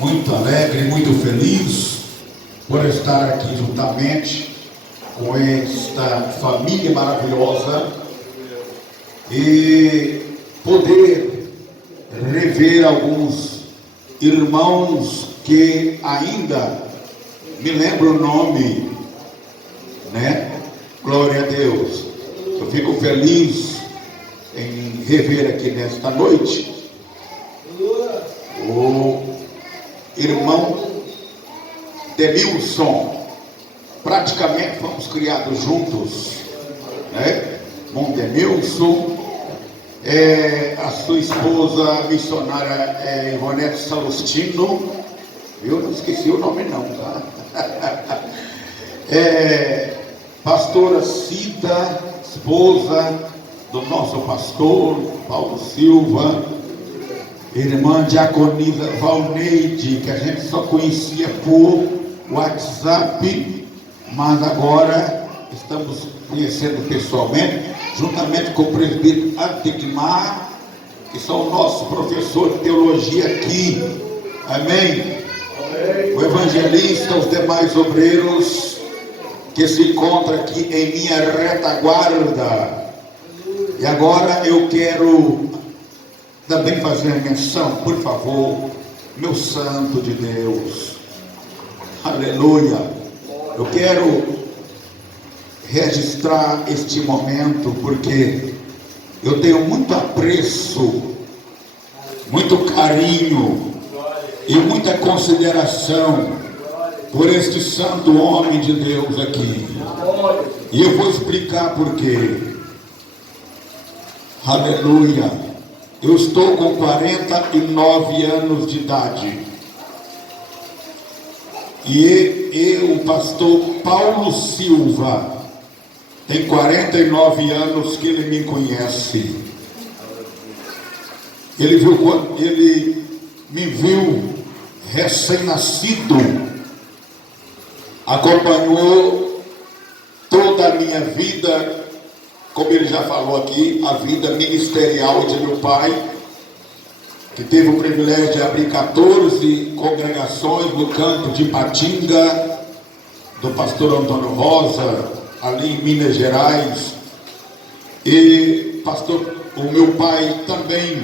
muito alegre, muito feliz por estar aqui juntamente com esta família maravilhosa e poder rever alguns irmãos que ainda me lembro o nome, né? Glória a Deus. Eu fico feliz em rever aqui nesta noite o irmão Demilson. Praticamente fomos criados juntos, né? Irmão Demilson, a sua esposa missionária Ivonete Salustino, eu não esqueci o nome não, tá? Pastora Cida, esposa do nosso pastor Paulo Silva, irmã diaconisa Valneide, que a gente só conhecia por WhatsApp, mas agora estamos conhecendo pessoalmente, juntamente com o presbítero Adegmar, que são o nosso professor de teologia aqui, amém? O evangelista, os demais obreiros que se encontram aqui em minha retaguarda. E agora eu quero também fazer a menção, por favor, meu santo de Deus, aleluia. Eu quero registrar este momento porque eu tenho muito apreço, muito carinho e muita consideração por este santo homem de Deus aqui. E eu vou explicar por quê. Aleluia. Eu estou com 49 anos de idade. E o pastor Paulo Silva tem 49 anos que ele me conhece. Ele me viu recém-nascido, acompanhou toda a minha vida, como ele já falou aqui, a vida ministerial de meu pai, que teve o privilégio de abrir 14 congregações no campo de Ipatinga, do pastor Antônio Rosa, ali em Minas Gerais. E o meu pai também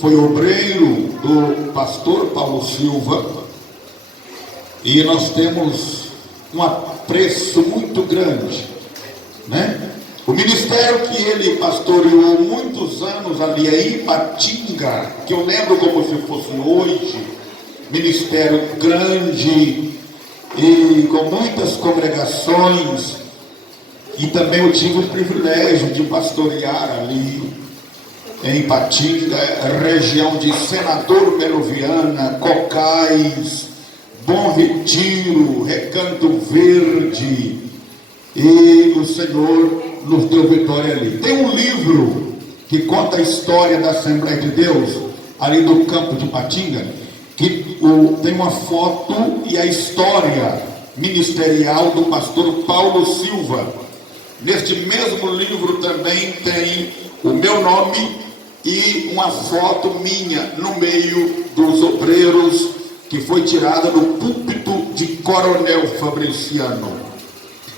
foi obreiro do pastor Paulo Silva, e nós temos um apreço muito grande, né? O ministério que ele pastoreou muitos anos ali em Ipatinga, que eu lembro como se fosse hoje, ministério grande e com muitas congregações, e também eu tive o privilégio de pastorear ali em Ipatinga, região de Senador Meroviana, Cocais, Bom Retiro, Recanto Verde, e o Senhor nos deu vitória ali. Tem um livro que conta a história da Assembleia de Deus, ali do campo de Ipatinga, que tem uma foto e a história ministerial do pastor Paulo Silva. Neste mesmo livro também tem o meu nome e uma foto minha no meio dos obreiros, que foi tirada do púlpito de Coronel Fabriciano.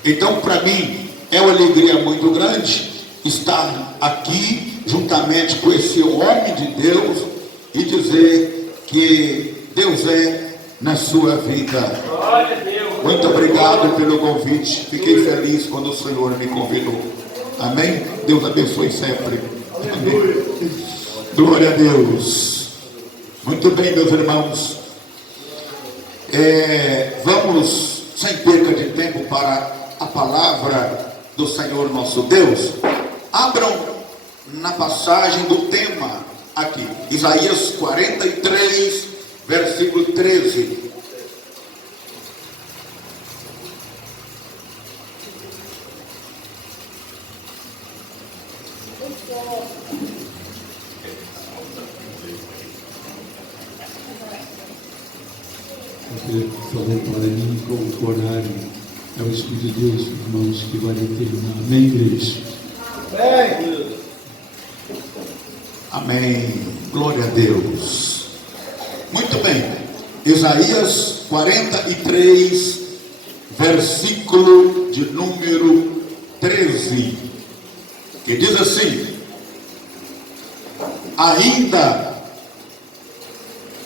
Então, para mim, é uma alegria muito grande estar aqui juntamente com esse homem de Deus e dizer que Deus é na sua vida. Muito obrigado pelo convite. Fiquei feliz quando o Senhor me convidou. Amém? Deus abençoe sempre. Amém. Glória a Deus. Muito bem, meus irmãos. Vamos, sem perca de tempo, para a palavra do Senhor nosso Deus. Abram na passagem do tema aqui, Isaías 43, versículo 13. Falou para mim com o horário, é o Espírito de Deus, irmãos, que vai determinar. Amém, igreja? Amém. Glória a Deus. Muito bem. Isaías 43, versículo de número 13, que diz assim: ainda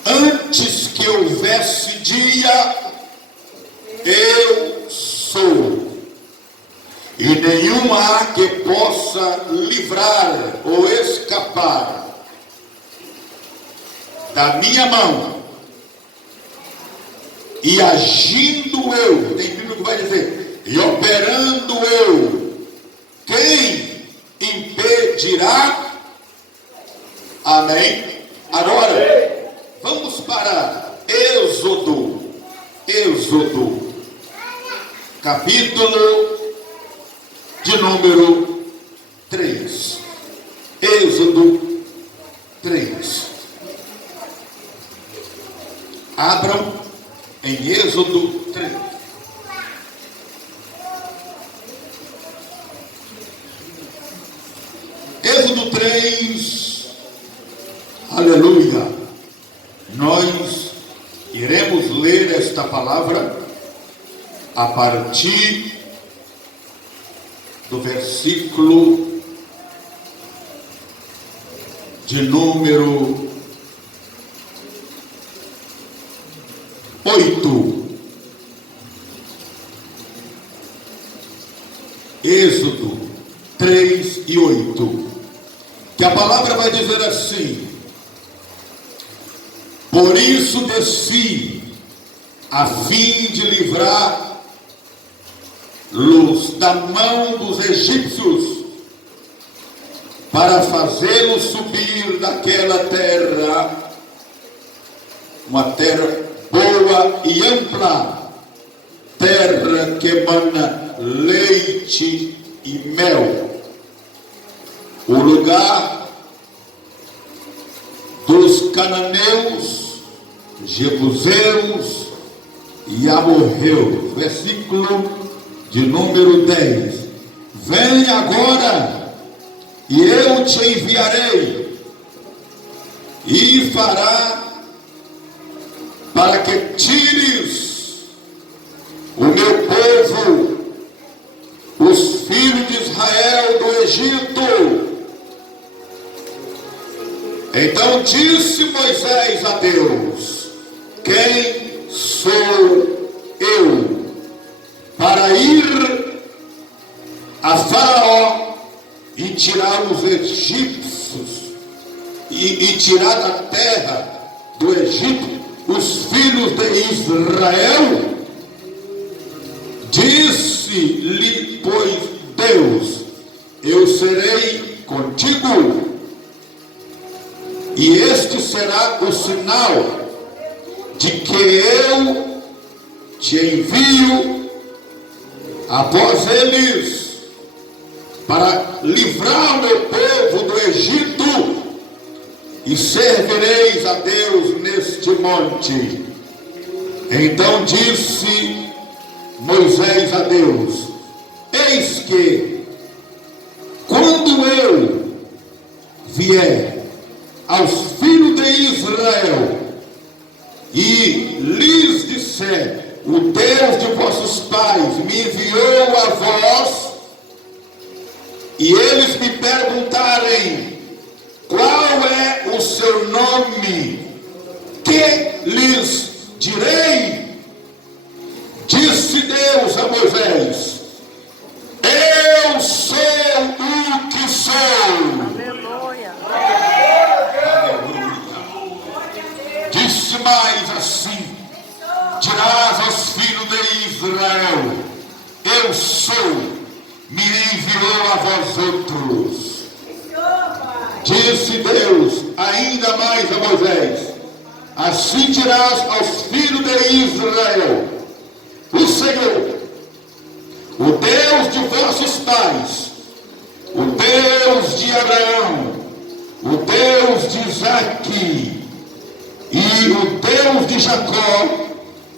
antes que houvesse dia, eu sou, e nenhum há que possa livrar ou escapar da minha mão. E agindo eu, tem Bíblia que vai dizer, e operando eu, quem impedirá? Amém? Agora, vamos para Êxodo, capítulo de número 3. Êxodo 3. Abram em Êxodo 3. Êxodo 3, aleluia. Nós iremos ler esta palavra a partir do versículo de número 8. Êxodo 3 e 8. Que a palavra vai dizer assim: por isso desci, a fim de livrá-los da mão dos egípcios, para fazê-los subir daquela terra, uma terra boa e ampla, terra que emana leite e mel, o lugar dos cananeus, jebuseus e amorreus. Versículo de número 10. Vem agora, e eu te enviarei, e fará para que tires o meu povo, os filhos de Israel, do Egito. Então disse Moisés a Deus: quem sou eu para ir a Faraó e tirar os egípcios e tirar da terra do Egito os filhos de Israel? Disse-lhe, pois, Deus: eu serei contigo, e este será o sinal de que eu te envio após eles, para livrar o meu povo do Egito, e servireis a Deus neste monte. Então disse Moisés a Deus: eis que, quando eu vier aos filhos de Israel e lhes disser: o Deus de vossos pais me enviou a vós, e eles me perguntarem: qual é o seu nome? Que lhes direi? Disse Deus a Moisés: eu sou o que sou. Aleluia. Disse mais assim: dirás aos filhos de Israel: eu sou, me enviou a vós outros. Disse Deus ainda mais a Moisés: assim dirás aos filhos de Israel: o Senhor, o Deus de vossos pais, o Deus de Abraão, o Deus de Isaque e o Deus de Jacó,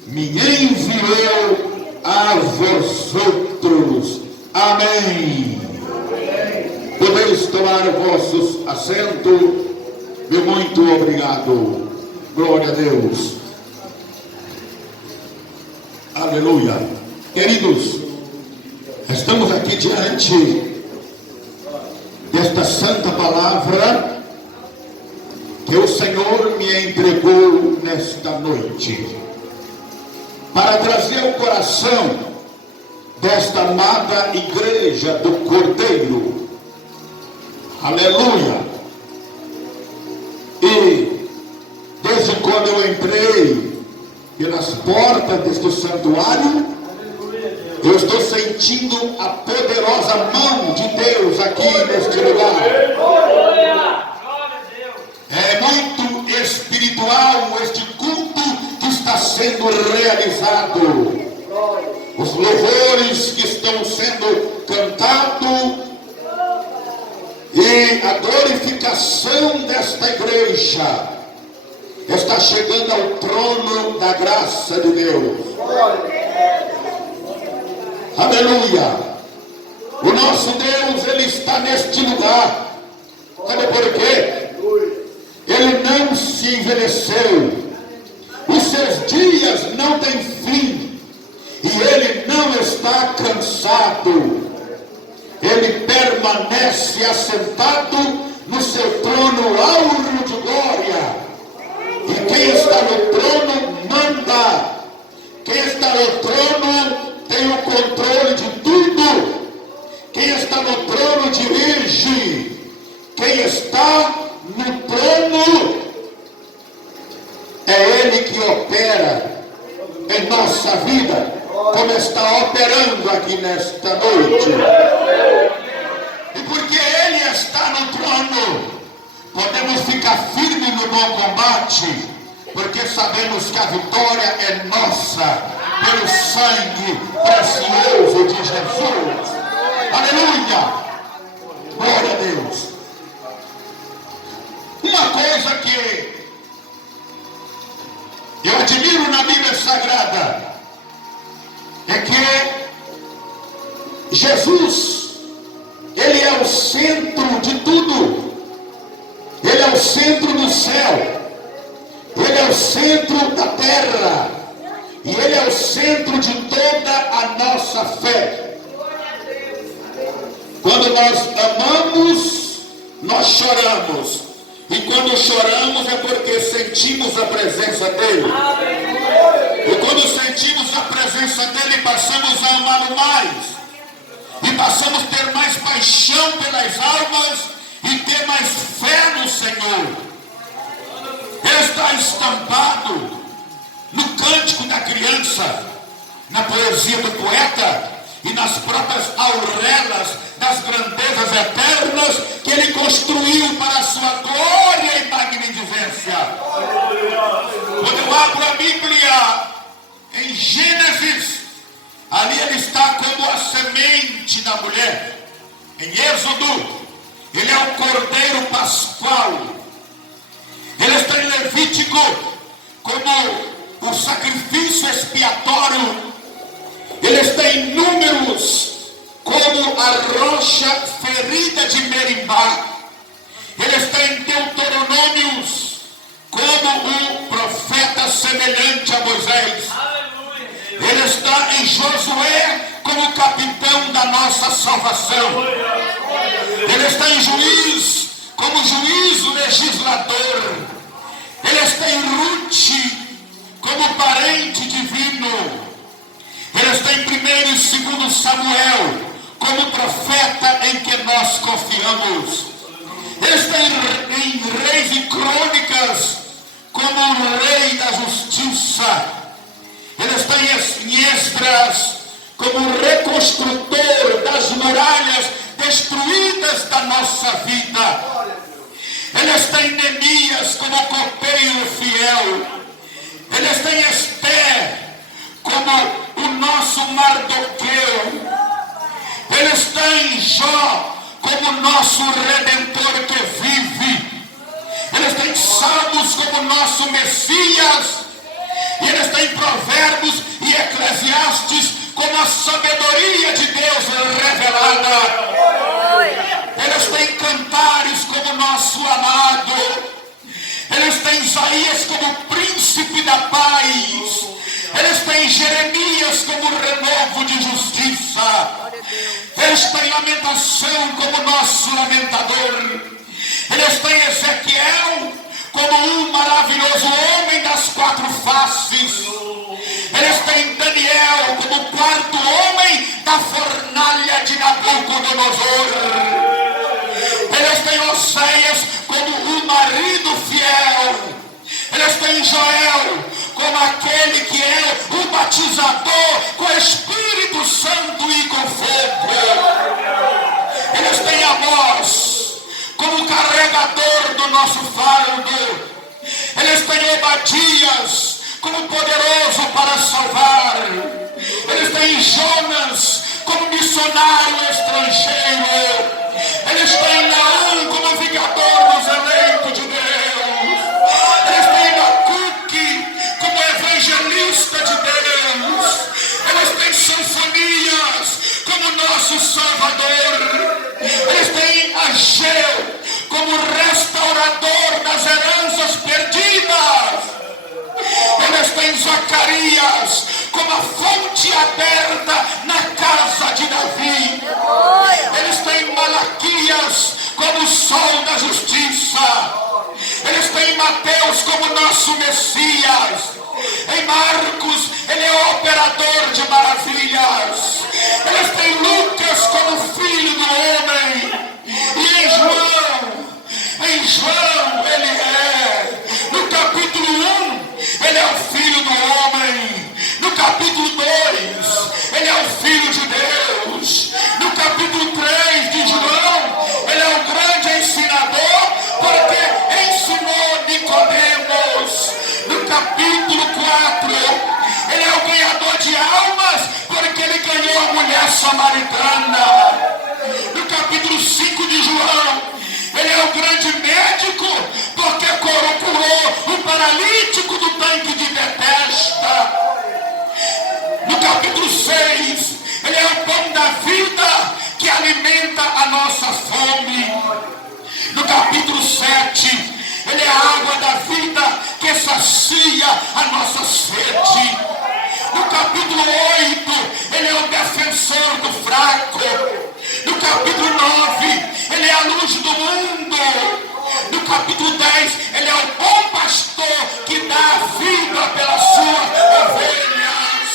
me enviou a vós outros. Amém. Podeis tomar os vossos assentos. Meu muito obrigado. Glória a Deus. Aleluia. Queridos, estamos aqui diante desta santa palavra que o Senhor me entregou nesta noite, para trazer ao coração desta amada igreja do Cordeiro. Aleluia. E desde quando eu entrei pelas portas deste santuário, eu estou sentindo a poderosa mão de Deus aqui neste lugar. É muito espiritual este culto que está sendo realizado. Os louvores que estão sendo cantados e a glorificação desta igreja está chegando ao trono da graça de Deus. Aleluia. O nosso Deus, Ele está neste lugar. Sabe por quê? Ele não se envelheceu. Os seus dias não têm fim. E Ele não está cansado. Ele permanece assentado no seu trono áureo de glória. E quem está no trono manda. Quem está no trono tem o controle de tudo. Quem está no trono dirige. Quem está no trono é Ele que opera em nossa vida, como está operando aqui nesta noite. E porque Ele está no trono, podemos ficar firmes no bom combate, porque sabemos que a vitória é nossa, pelo sangue precioso de Jesus. Aleluia! Glória a Deus. Uma coisa que eu admiro na Bíblia Sagrada é que Jesus, Ele é o centro de tudo. Ele é o centro do céu. Ele é o centro da terra. E Ele é o centro de toda a nossa fé. Quando nós amamos, nós choramos. E quando choramos é porque sentimos a presença dEle. E quando sentimos a presença dEle, passamos a amá-lo mais. E passamos a ter mais paixão pelas almas e ter mais fé no Senhor. Está estampado no cântico da criança, na poesia do poeta e nas próprias aurelas das grandezas eternas que Ele construiu para a sua glória e magnificência. Quando eu abro a Bíblia em Gênesis, ali Ele está como a semente da mulher. Em Êxodo, Ele é o Cordeiro Pascual. Ele está em Levítico como o sacrifício expiatório. Ele está em Números como a rocha ferida de Merimbá. Ele está em Deuteronômios como um profeta semelhante a Moisés. Ele está em Josué como capitão da nossa salvação. Ele está em Juiz como juízo legislador. Ele está em Ruth como parente divino. Ele está em 1 e 2 Samuel como profeta em que nós confiamos. Ele está em Reis e Crônicas como o rei da justiça. Ele está em Esdras como o reconstrutor das muralhas destruídas da nossa vida. Ele está em Neemias como copeiro fiel. Ele está em Esther como o nosso Mardoqueu. Ele está em Jó como nosso Redentor que vive. Ele está em Salmos como nosso Messias. E Ele está em Provérbios e Eclesiastes como a sabedoria de Deus revelada. Ele está em Cantares como nosso amado. Ele está em Isaías como príncipe da paz. Ele está em Jeremias como renovo de justiça. Ele está em Lamentação como nosso lamentador. Ele está em Ezequiel como um maravilhoso homem das quatro faces. Ele está em Daniel como o quarto homem da fornalha de Nabucodonosor. Ele está em Oséias como o marido fiel. Ele está em Joel como aquele que é o batizador com o Espírito Santo e com fogo. Ele está em Amós como o carregador do nosso fardo. Ele está em Obadias como poderoso para salvar. Ele está em Jonas como missionário estrangeiro. Ele está em Naum como vingador dos eleitos de Deus. Ele está em Abacuque como evangelista de Deus. Ele está em Sinfonias como nosso Salvador. Ele está em Ageu como restaurador das heranças perdidas. Ele está em Zacarias como a fonte aberta na casa de Davi. Ele está em Malaquias como o sol da justiça. Ele está em Mateus como nosso Messias. Em Marcos, ele é operador de maravilhas. Ele está em Lucas como filho do homem. E em João ele é. No capítulo 1, ele é o filho do homem. No capítulo 2, ele é o filho de Deus. No capítulo 3 de João, ele é o grande ensinador, porque ensinou Nicodemos. No capítulo 4, ele é o ganhador de almas, porque ele ganhou a mulher samaritana. No capítulo 5 de João, ele é o grande médico, porque curou o paralítico do tanque de Betesda. No capítulo 6, ele é o pão da vida que alimenta a nossa fome. No capítulo 7, ele é a água da vida que sacia a nossa sede. No capítulo 8, ele é o defensor do fraco. No capítulo 9, ele é a luz do mundo. No capítulo 10, ele é o bom pastor que dá a vida pelas suas ovelhas.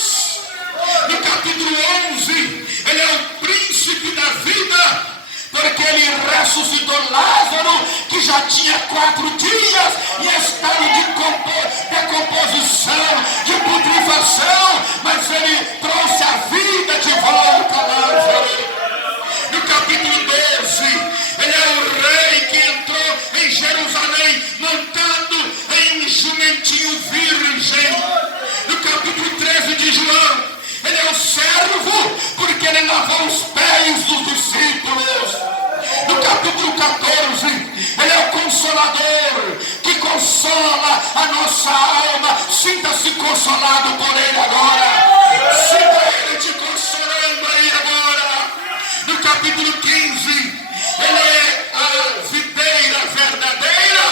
No capítulo 11, ele é o príncipe da vida, porque ele ressuscitou Lázaro, que já tinha 4 dias em estado de decomposição, de putrefação, mas ele trouxe a vida de volta a Lázaro. No capítulo 12, ele é o rei que entrou em Jerusalém montado em um jumentinho virgem. No capítulo 13 de João, ele é o servo, porque ele lavou os pés dos discípulos. No capítulo 14, ele é o consolador, que consola a nossa alma. Sinta-se consolado por ele agora. Sinta ele te consolando aí agora. No capítulo 15, ele é a videira verdadeira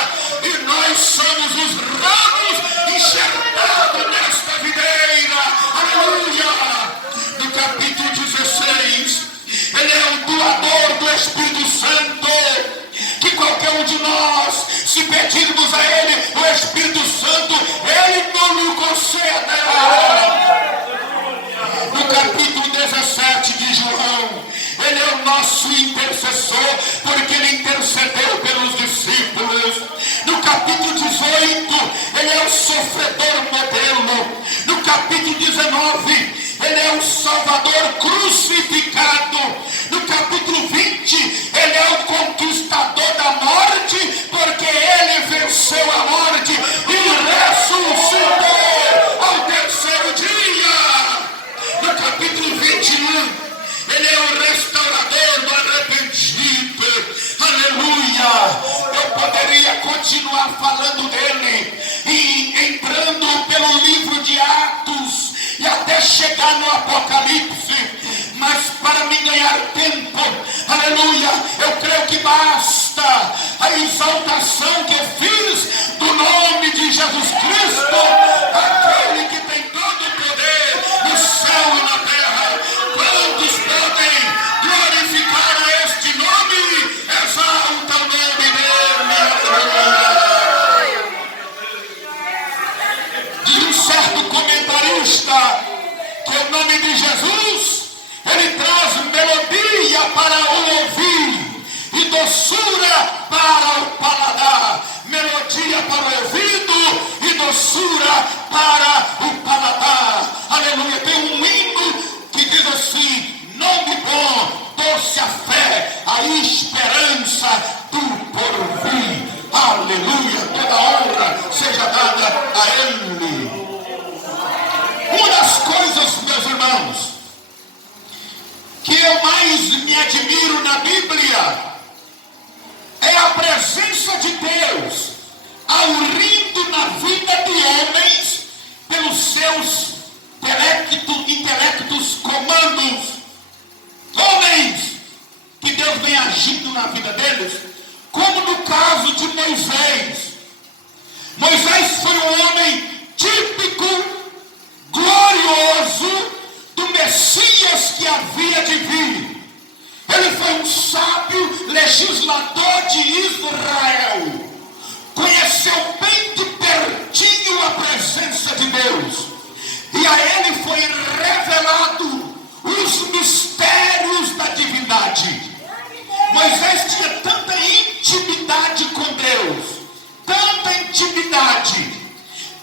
e nós somos os ramos enxertados nesta videira. Aleluia! No capítulo 16, ele é o doador do Espírito Santo, que qualquer um de nós, se pedirmos a ele o Espírito Santo, ele não lhe concederá. No capítulo 17 de João, ele é o nosso intercessor, porque ele intercedeu pelos discípulos. No capítulo 18, ele é o sofredor modelo. No capítulo 19, ele é o Salvador crucificado. No capítulo 20, ele é o conquistador da morte, porque ele venceu a morte e ressuscitou ao terceiro dia. No capítulo 21, ele é o restaurador do arrependido. Aleluia! Eu poderia continuar falando dele e entrando pelo livro de Atos e até chegar no Apocalipse, mas para me ganhar tempo, aleluia, eu creio que basta a exaltação que fiz do nome de Jesus Cristo, aquele que tem todo o poder certo comentarista que o nome de Jesus, ele traz melodia para o ouvir e doçura para o paladar. Melodia para o ouvido e doçura para o paladar. Aleluia. Tem um hino que diz assim: nome bom, doce a fé, a esperança do porvir. Aleluia. Toda honra seja dada a Ele. Uma das coisas, meus irmãos, que eu mais me admiro na Bíblia é a presença de Deus aurindo na vida de homens pelos seus intelectos comandos. Homens que Deus vem agindo na vida deles, como no caso de Moisés. Moisés foi um homem típico, glorioso do Messias que havia de vir. Ele foi um sábio legislador de Israel. Conheceu bem de pertinho a presença de Deus. E a ele foi revelado os mistérios da divindade. Moisés tinha tanta intimidade com Deus, tanta intimidade,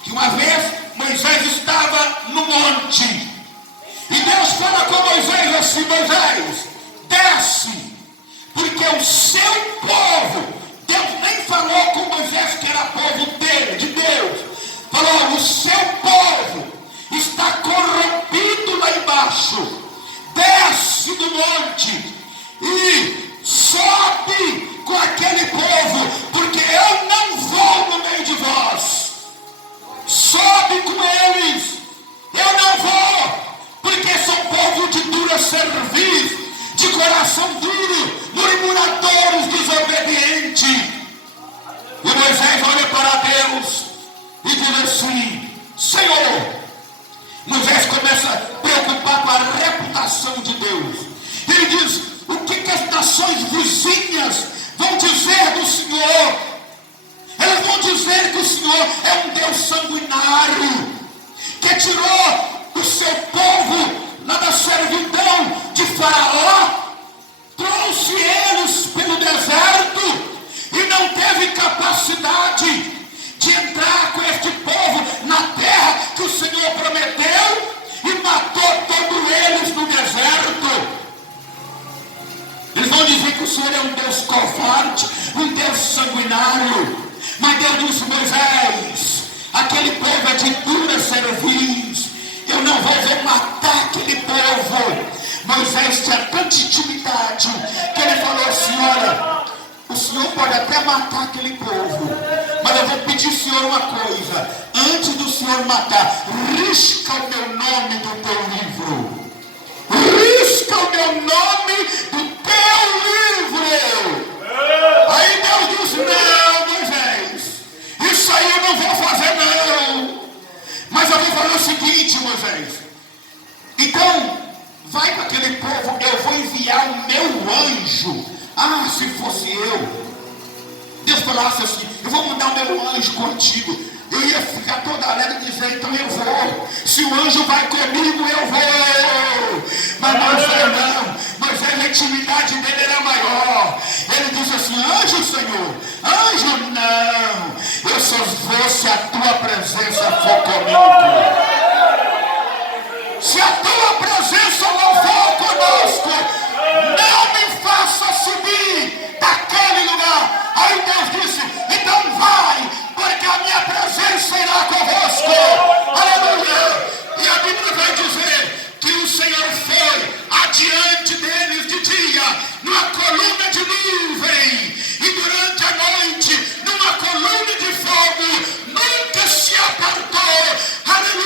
que uma vez Moisés estava no monte. E Deus fala com Moisés assim: Moisés, desce, porque o seu povo, Deus nem falou com Moisés que era povo dele, de Deus, falou: o seu povo está corrompido lá embaixo, desce do monte e sobe com aquele povo, porque eu não vou no meio de vós. Sobe com eles, eu não vou, porque são povo de dura cerviz, de coração duro, murmuradores, desobedientes. E Moisés olha para Deus e diz assim: Senhor. Moisés começa a preocupar com a reputação de Deus. Ele diz: o que as nações vizinhas vão dizer do Senhor? Elas vão dizer que o Senhor é um Deus sanguinário, que tirou o seu povo lá da servidão de Faraó, trouxe eles pelo deserto e não teve capacidade de entrar com este povo na terra que o Senhor prometeu, e matou todos eles no deserto. Eles vão dizer que o Senhor é um Deus covarde, um Deus sanguinário. Mas Deus disse: Moisés, aquele povo é de dura cerviz, eu não vou matar aquele povo. Moisés tinha tanta intimidade que ele falou assim: olha, o Senhor pode até matar aquele povo, mas eu vou pedir ao Senhor uma coisa: antes do Senhor matar, risca o meu nome do teu livro. Risca o meu nome do teu livro. Aí Deus disse: não, Moisés, isso aí eu não vou fazer não. Mas eu vou fazer o seguinte, Moisés, então vai para aquele povo, eu vou enviar o meu anjo. Ah, se fosse eu, Deus falasse assim: eu vou mandar o meu anjo contigo, eu ia ficar toda alegre e dizer: então eu vou. Se o anjo vai comigo, eu vou. Mas Moisés não. Moisés, a intimidade dele era maior. Ele disse assim: anjo, Senhor, anjo não, eu só vou se a tua presença for comigo. Se a tua presença não for conosco, não me faça subir daquele lugar. Aí Deus disse: então vai, porque a minha presença irá convosco. Aleluia. E a Bíblia vai dizer que o Senhor foi adiante deles de dia, numa coluna de nuvem, e durante a noite, numa coluna de fogo, nunca se apartou. Aleluia.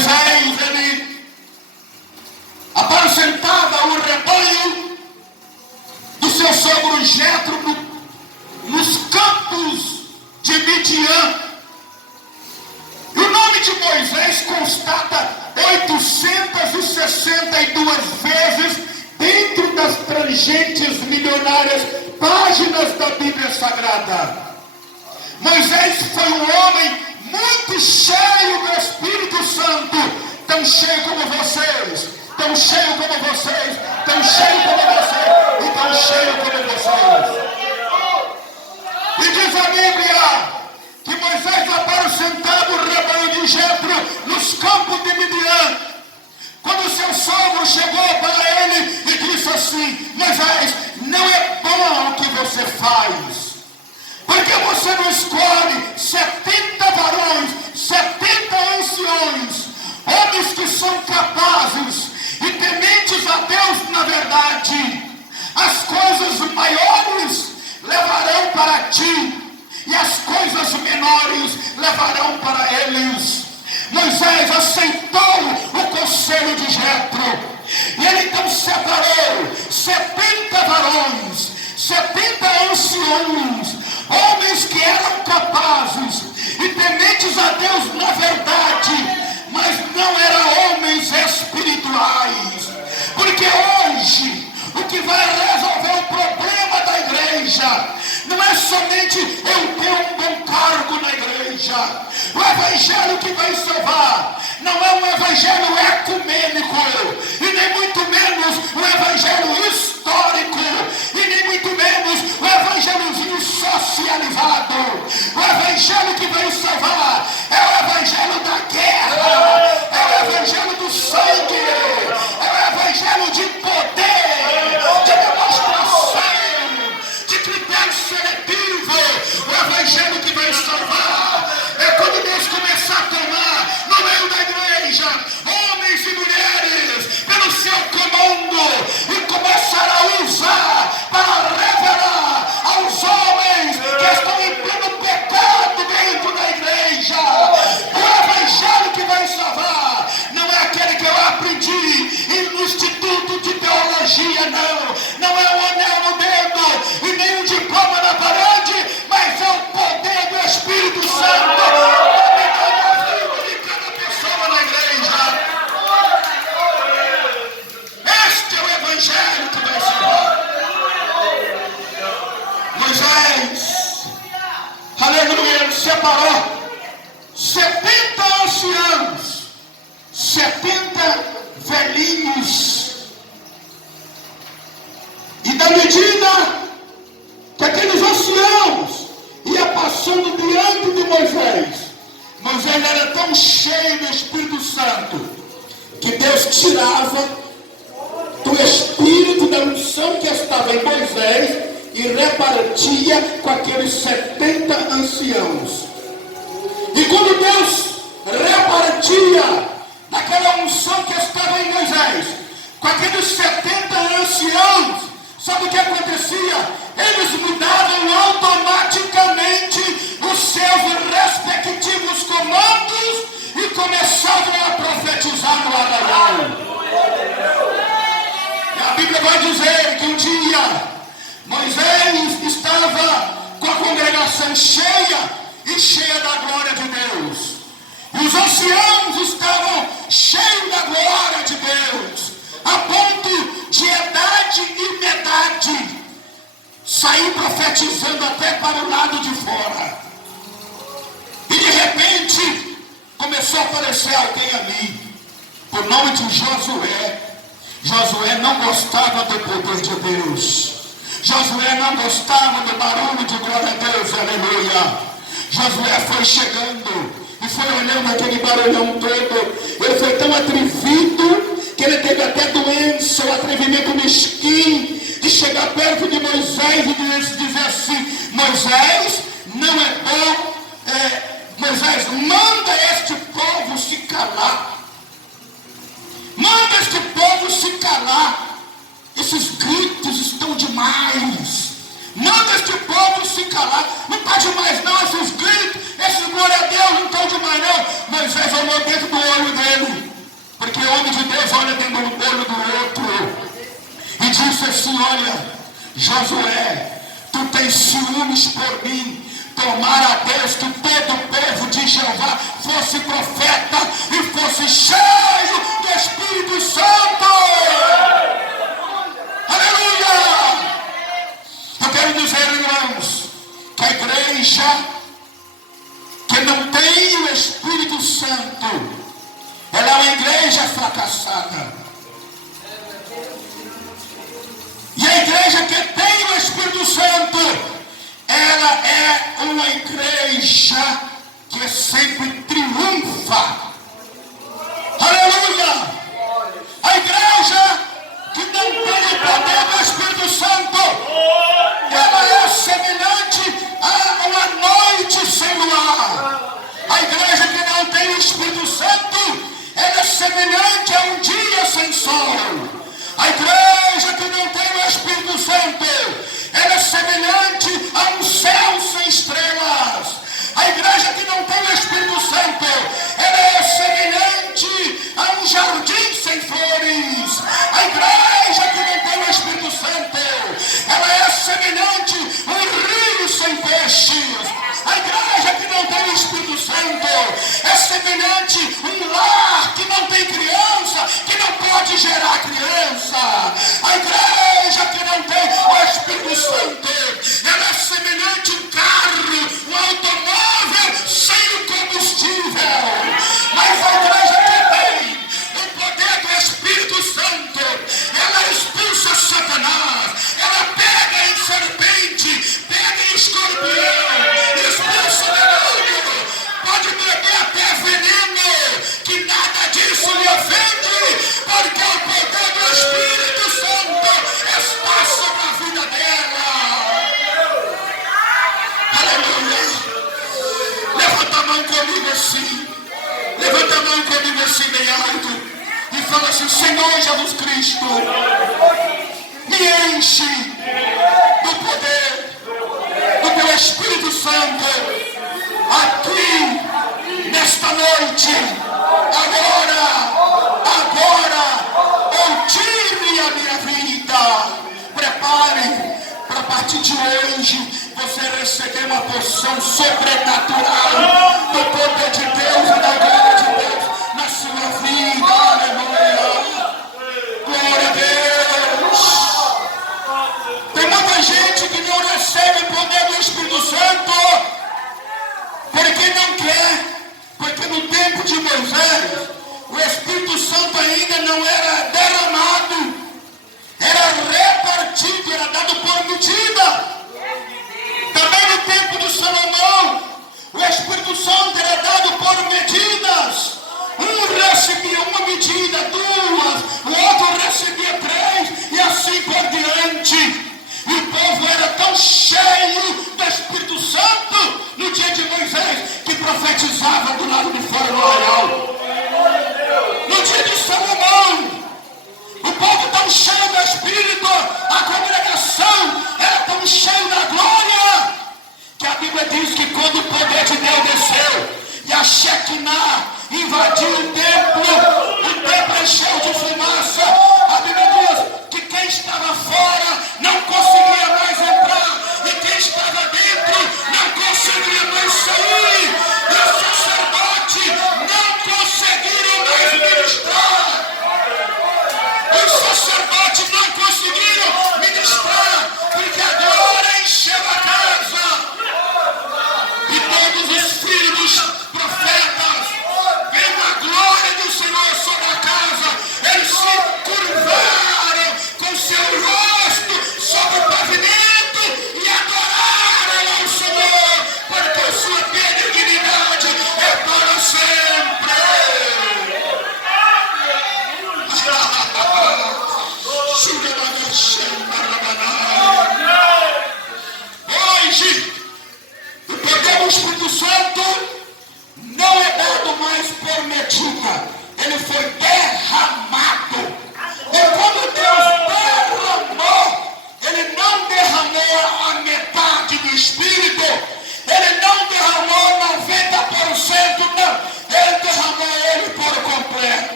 Moisés, ele apacentava o rebanho do seu sogro Jetro nos campos de Midian. E o nome de Moisés constata 862 vezes dentro das tangentes milionárias páginas da Bíblia Sagrada. Moisés foi um homem muito cheio do Espírito Santo, tão cheio como vocês, tão cheio como vocês, tão cheio como vocês e tão cheio como vocês. E diz a Bíblia que Moisés apacentava o rebanho de Jetro nos campos de Midian. Quando seu sogro chegou para ele e disse assim: Moisés, não é bom o que você faz. Por que você não escolhe 70 varões, 70 anciões, homens que são capazes e tementes a Deus na verdade? As coisas maiores levarão para ti, e as coisas menores levarão para eles. Moisés aceitou o conselho de Jetro, e ele então separou 70 varões, 70 anciões, homens que eram capazes e tementes a Deus na verdade, mas não eram homens espirituais. Porque hoje o que vai resolver o problema da igreja não é somente eu ter um bom cargo na igreja. O evangelho que vai salvar não é um evangelho ecumênico, e nem muito menos um evangelho histórico, e nem muito menos um evangelhozinho socializado. O evangelho que vai salvar é o evangelho da guerra, é o evangelho do sangue, é o evangelho de poder, de demonstração, de critério seletivo. O evangelho que vai salvar é quando Deus começar a tomar no meio da igreja homens e mulheres pelo seu comando e começar a usar para revelar aos homens que estão em pleno pecado dentro da igreja. O evangelho que vai salvar não é aquele que eu aprendi no instituto de teologia, não é um anel no dedo e nem um diploma na parede, mas é o poder do Espírito Santo dominando a vida de cada pessoa na igreja. Este é o evangelho que vai salvar. Moisés, aleluia, ele separou 70 anciãos, 70 velhinhos, e da medida que aqueles anciãos ia passando diante de Moisés, Moisés era tão cheio do Espírito Santo que Deus tirava do espírito da unção que estava em Moisés e repartia com aqueles 70 anciãos. E quando Deus repartia daquela unção que estava em Moisés com aqueles 70 anciãos, sabe o que acontecia? Eles mudavam automaticamente os seus respectivos comandos e começavam a profetizar no Ararão. E a Bíblia vai dizer que um dia Moisés estava com a congregação cheia e cheia da glória de Deus. E os anciãos estavam cheios da glória de Deus, a ponto de idade e medade sair profetizando até para o lado de fora. E de repente começou a aparecer alguém ali, por nome de Josué. Josué não gostava do poder de Deus. Josué não gostava do barulho de glória a Deus, aleluia. Josué foi chegando e foi olhando aquele barulhão todo. Ele foi tão atrevido que ele teve até doença, o atrevimento mesquinho de chegar perto de Moisés e dizer assim: Moisés, não é bom, Moisés, manda este povo se calar. Manda este povo se calar. Esses gritos estão demais. Manda este povo se calar. Não está demais não, esses gritos, esses glória a Deus, não estão demais não. Moisés olhou dentro do olho dele, porque o homem de Deus olha dentro do olho do outro. E disse assim: olha, Josué, tu tens ciúmes por mim. Tomara a Deus que todo o povo de Jeová fosse profeta e fosse cheio do Espírito Santo. Aleluia! Eu quero dizer, irmãos, que a igreja que não tem o Espírito Santo, ela é uma igreja fracassada. E a igreja que tem o Espírito Santo, ela é uma igreja que sempre triunfa. Aleluia! A igreja que não tem o poder do Espírito Santo, ela é semelhante a uma noite sem luar. A igreja que não tem o Espírito Santo, ela é semelhante a um dia sem sol. A igreja que não tem o Espírito Santo, ela é semelhante a um céu sem estrelas. A igreja que não tem o Espírito Santo, ela é semelhante a um jardim sem flores. A igreja que não tem o Espírito Santo, ela é semelhante a um rio sem peixes. A igreja que não tem o Espírito Santo é semelhante a um lar que não tem criança, que não pode gerar criança. A igreja que não tem o Espírito Santo, ela é semelhante a um carro, um automóvel sem o combustível. Mas a igreja que tem o poder do Espírito Santo, ela expulsa Satanás, ela pega em serpente, pega em escorpião, expulsa o demônio, pode beber até veneno, que nada disso lhe ofende, porque o poder do Espírito Santo está sobre a vida dela. Aleluia! Levanta a mão comigo assim, levanta a mão comigo assim bem alto e fala assim: Senhor Jesus Cristo, me enche do poder do teu Espírito Santo aqui nesta noite, agora, ou tire a minha vida. Prepare para a partir de hoje você receber uma porção sobrenatural do poder de Deus e da glória de Deus na sua vida. Aleluia! Glória a Deus! Tem muita gente que não recebe o poder do Espírito Santo porque não quer, porque no tempo de Moisés o Espírito Santo ainda não era derramado, era repartido, era dado por medida. Também no tempo de Salomão o Espírito Santo era dado por medidas. Um recebia uma medida, duas, o outro recebia três, e assim por diante. E o povo era tão cheio do Espírito Santo no dia de Moisés que profetizava do lado de fora do arraial. No dia de Salomão, o povo tão cheio do Espírito, a congregação era tão cheia da glória, que a Bíblia diz que quando o poder de Deus desceu e a Shekinah invadiu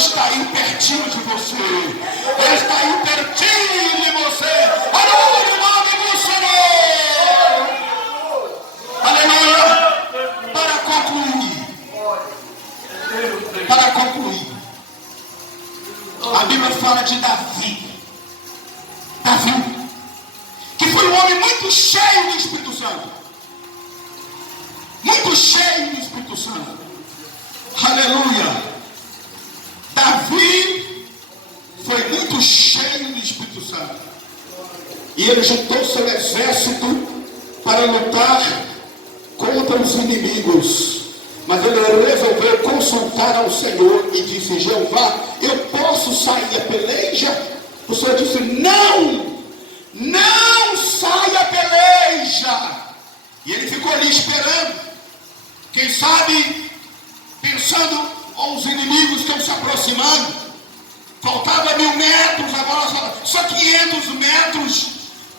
está aí pertinho de você. Ele está aí pertinho de você. Aleluia, o nome do Senhor. Aleluia. Para concluir, a Bíblia fala de Davi, que foi um homem muito cheio do Espírito Santo. Muito cheio do Espírito Santo. Aleluia. Davi foi muito cheio do Espírito Santo. E ele juntou seu exército para lutar contra os inimigos. Mas ele resolveu consultar ao Senhor e disse: Jeová, eu posso sair a peleja? O Senhor disse: não saia a peleja. E ele ficou ali esperando. Quem sabe, pensando os inimigos que estão se aproximando. Faltava 1000 metros, agora só 500 metros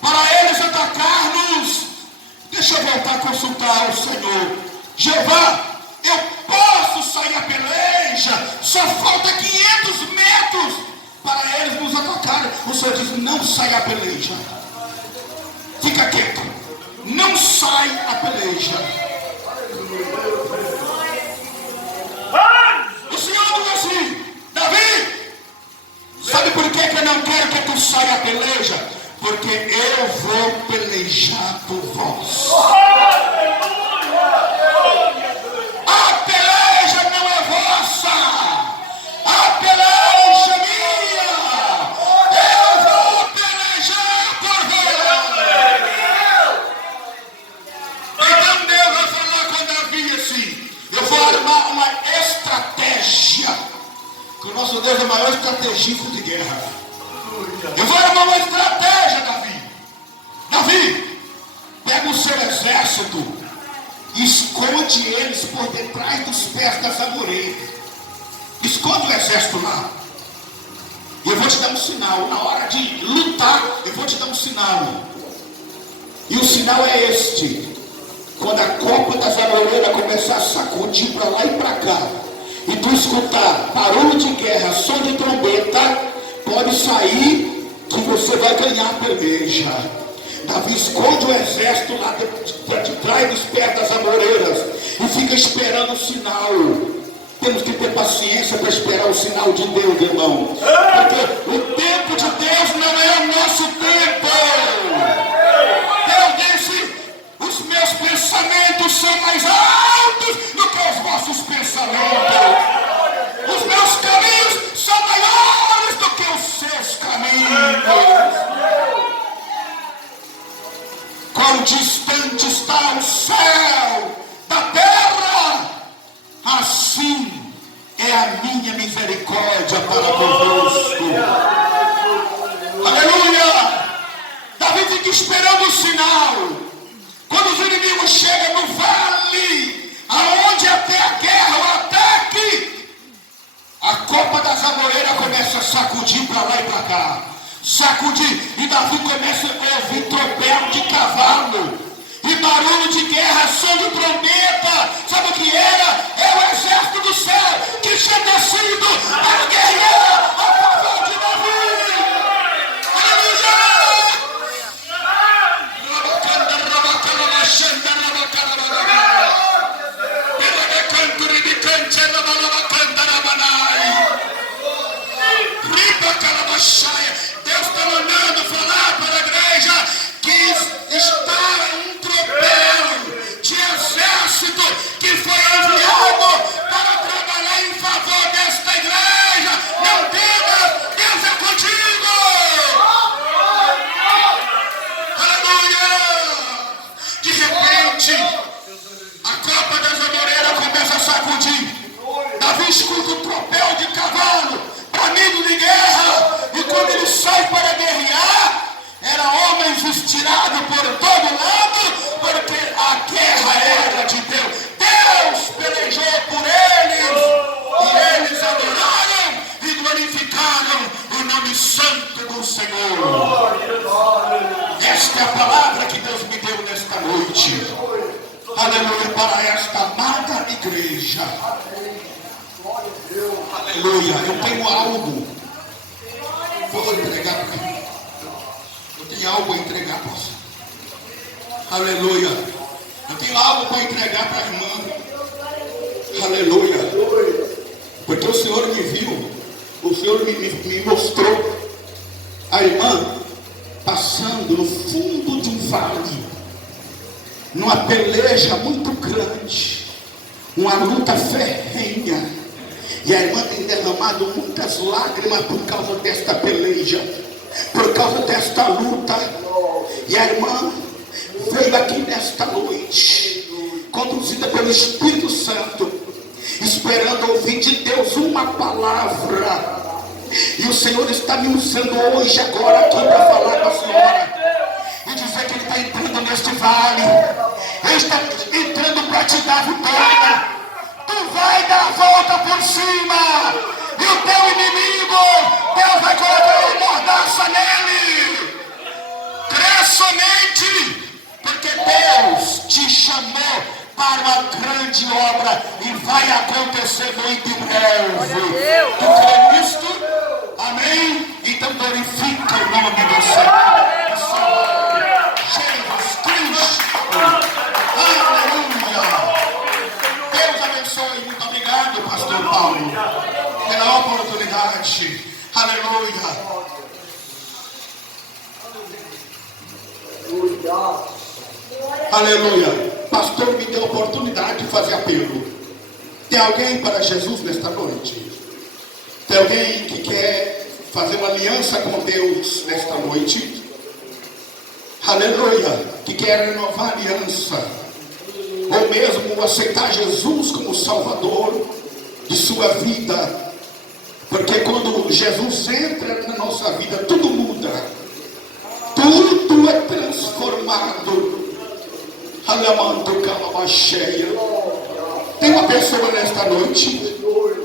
para eles atacar-nos. Deixa eu voltar a consultar ao Senhor. Jeová, eu posso sair a peleja, só falta 500 metros para eles nos atacarem. O Senhor diz: não saia a peleja. Fica quieto. Não sai a peleja. O Senhor diz assim: Davi, sabe por que eu não quero que tu saia a peleja? Porque eu vou pelejar por vós. A peleja não é vossa, a peleja é minha. Eu vou pelejar por vós. Então Deus vai falar com Davi assim: eu vou armar uma estratégia, que o nosso Deus é o maior estrategista de guerra. Eu vou armar uma estratégia, Davi, pega o seu exército e esconde eles por detrás dos pés das amoreiras. Esconde o exército lá. E eu vou te dar um sinal. Na hora de lutar, eu vou te dar um sinal. E o sinal é este: quando a copa das amoreiras começar a sacudir para lá e para cá, e tu escutar barulho de guerra, som de trombeta, pode sair que você vai ganhar a peleja. Davi esconde o exército lá de trás dos pés das amoreiras e fica esperando o sinal. Temos que ter paciência para esperar o sinal de Deus, irmão. Porque o tempo de Deus não é o nosso tempo. Deus disse: os meus pensamentos são mais altos do que os vossos pensamentos. Os meus caminhos são maiores do que os seus caminhos. Quão distante está o céu da terra, assim é a minha misericórdia para convosco. Aleluia! Davi fica esperando o sinal. Quando os inimigos chegam no vale, aonde até a guerra, o ataque, a copa das amoreiras começa a sacudir para lá e para cá. Sacudir, e Davi começa a ouvir tropel de cavalo e barulho de guerra, som de trombeta. Sabe o que era? É o exército do céu que tinha descido para guerrear a favor de Davi. Aleluia! Deus está mandando falar para a igreja que está um tropel de exército que foi enviado para trabalhar em favor desta igreja. Não temas, Deus é contigo. Aleluia! De repente, a copa das amoreiras começa a sacudir. Davi escuta o tropel de cavalo, amigo de guerra, e quando ele sai para guerrear, era homens estirados por todo lado, porque a guerra era de Deus. Deus pelejou por eles, e eles adoraram e glorificaram o nome santo do Senhor. Esta é a palavra que Deus me deu nesta noite. Aleluia, para esta amada igreja. Aleluia. Aleluia. Eu tenho algo. Vou entregar para mim. Eu tenho algo a entregar para você. Aleluia. Eu tenho algo para entregar para a irmã. Aleluia. Porque o Senhor me viu. O Senhor me mostrou a irmã passando no fundo de um vale, numa peleja muito grande, uma luta ferrenha, e a irmã tem derramado muitas lágrimas por causa desta peleja, por causa desta luta. E a irmã veio aqui nesta noite, conduzida pelo Espírito Santo, esperando ouvir de Deus uma palavra. E o Senhor está me usando hoje, agora aqui, para falar com a senhora e dizer que Ele está entrando neste vale. Ele está entrando para te dar vitória. Tu vai dar a volta por cima, e o teu inimigo, Deus vai colocar uma mordaça nele. Crê somente, porque Deus te chamou para uma grande obra e vai acontecer muito em breve. Tu crê nisto? Amém? Então glorifica o nome do Senhor. Jesus Cristo. Aleluia. Deus abençoe. Muito obrigado, pastor Paulo, pela oportunidade. Aleluia. Aleluia. Pastor me deu a oportunidade de fazer apelo. Tem alguém para Jesus nesta noite? Tem alguém que quer fazer uma aliança com Deus nesta noite? Aleluia. Que quer renovar a aliança, ou mesmo aceitar Jesus como Salvador de sua vida. Porque quando Jesus entra na nossa vida, tudo muda, tudo é transformado. Alamando calma cheia. Tem uma pessoa nesta noite,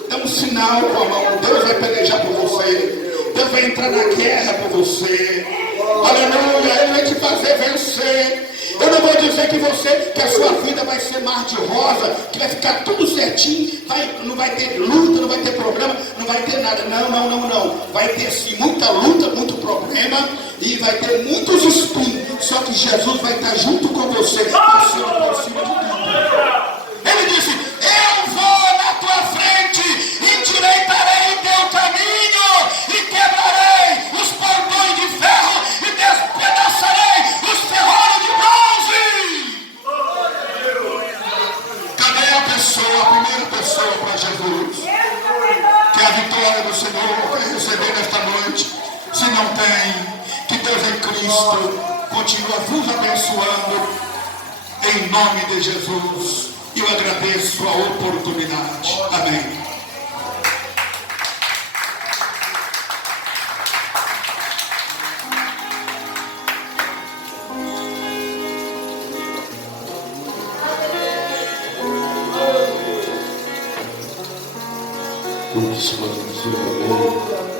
dá um sinal com a mão. Deus vai pelejar por você, Deus vai entrar na guerra por você. Aleluia. Ele vai te fazer vencer. Eu não vou dizer que a sua vida vai ser mar de rosa, que vai ficar tudo certinho, não vai ter luta, não vai ter problema, não vai ter nada. Não. Vai ter sim muita luta, muito problema, e vai ter muitos espinhos. Só que Jesus vai estar junto com você, passando por cima de tudo. Ele disse: eu vou na tua frente, endireitarei o teu caminho, e quebrarei os portões de ferro, e despedaçarei os ferrolhos de bronze. Cadê a primeira pessoa para Jesus? Que a vitória do Senhor vai receber nesta noite. Se não tem, que Deus em Cristo continua vos abençoando, em nome de Jesus. E eu agradeço a oportunidade. Amém. Quantos podem dizer amém?